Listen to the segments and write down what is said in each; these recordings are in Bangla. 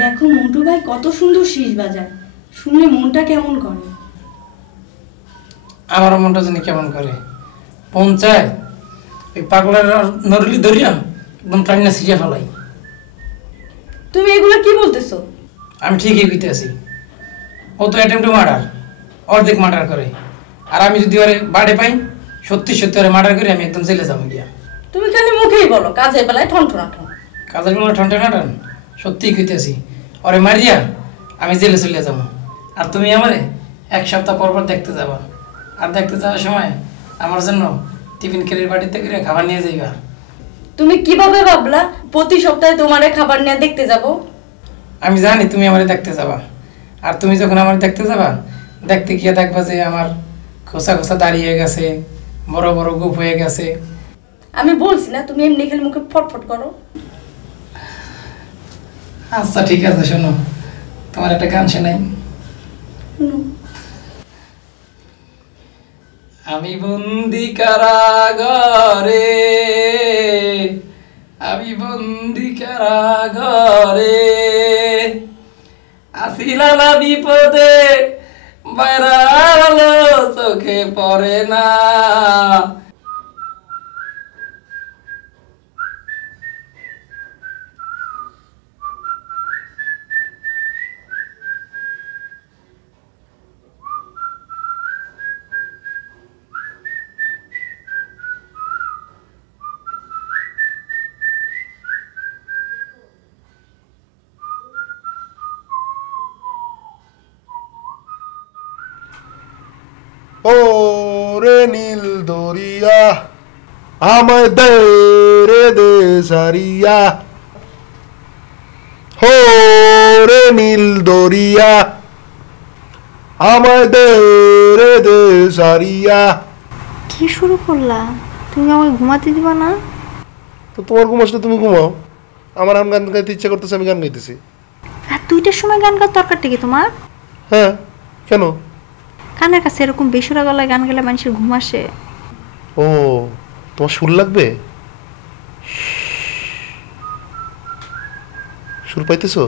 দেখো মন্টু ভাই কত সুন্দর শীষ বাজায়, শুনলে মনটা কেমন করে। আমার মনটা জানি কেমন করে, পঞ্চায়েত ওই পাগলার নরলি ধরিয়া একদম টাইনা সিরিয়া ফেলাই। তুমি এগুলো কি বলতেছো? আমি ঠিকই কইতে আছি, ও তো অ্যাটেম্প টু মার্ডার, অর্ধেক মার্ডার করে। আর আমি যদি ওরে বাড়ে পাই, সত্যি সত্যি ওরে মার্ডার করে আমি একদম জেলে যাবো গিয়া। তুমি খালি মুখেই বলো, কাজে বেলায় ঠনঠনা ঠন। কাজের বেলা ঠনটা নাটান, সত্যিই কইতে আছি, ওরে মারিয়া আমি জেলে চলে যাবো। আর তুমি আমারে 1 সপ্তাহ পর পর দেখতে যাবা। আর দেখতে যাওয়ার সময় আমার জন্য টিফিন কেরির বাড়িতে করে খাবার নিয়ে যাইবা। তুমি কিভাবে ভাবলা প্রতি সপ্তাহে তোমারে খাবার নিয়ে দেখতে যাব? আমি জানি তুমি আমারে দেখতে যাবা। আর তুমি যখন আমার দেখতে যাবা, দেখতে গিয়ে দেখবা যে আমার খোসা খোসা দাঁড়িয়ে গেছে, বড় বড় গোপ হয়ে গেছে। আমি বলছি না তুমি এমনি খালি মুখে ফটফট করো। আচ্ছা ঠিক আছে, শোনো তোমার একটা গান শোনাই। আমি বন্দি কারাগারে, আমি বন্দি কারাগারে, আসিলালা বিপদে বাইরা আলো চোখে পড়ে না। ও রে নীল দরিয়া আমায় দে রে দে সারিয়া, হো রে নীল দরিয়া আমায় দে রে দে সারিয়া। কি শুরু করলা? তুমি আমাকে ঘুমাতে দিবা না? তো তোমার ঘুম আসলে তুমি ঘুমাও, আমার এখন গান গাইতে ইচ্ছা করতেছে, আমি গান গাইতেছি। রাত 2টার সময় গান গাওয়ার দরকারটা কি তোমার? হ্যাঁ কেন? কানের কাছে এরকম বেসুরা গলায় গান গেলে মানুষের ঘুম আসে। ও তোমার সুর লাগবে? সুর পাইতেছো?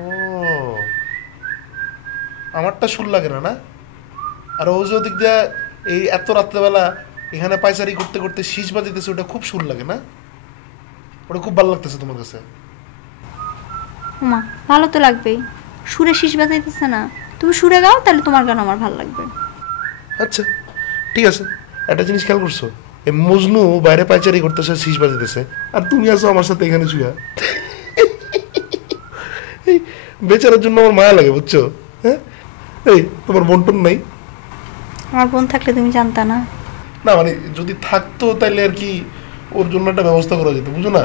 ও আমারটা সুর লাগে না না? আর ও যে ওদিক দিয়ে এই এত রাত্রেবেলা এখানে পায়চারি করতে করতে শীষ বাজিতেছে, ওটা খুব সুর লাগে না? ওটা খুব ভালো লাগতেছে তোমার কাছে? মা ভালো তো লাগবেই, সুরে শীষ বাজাইতেছে না, তুমি সুরে গাও তাহলে তোমার গান আমার ভালো লাগবে। আচ্ছা ঠিক আছে, একটা জিনিস খেয়াল করছো, এই মজনু বাইরে পায়চারি করতেছে, শীষ বাজিতেছে, আর তুমি আছো আমার সাথে এখানে শুয়া। এই বেচারার জন্য আমার মায়া লাগে, বুঝছো? হ্যাঁ এই তোমার বন্টন নাই? আমার বোন থাকলে তুমি জানতা না? না মানে যদি থাকতো তাহলে আর কি ওর জন্য একটা ব্যবস্থা করা যেত, বুঝো না?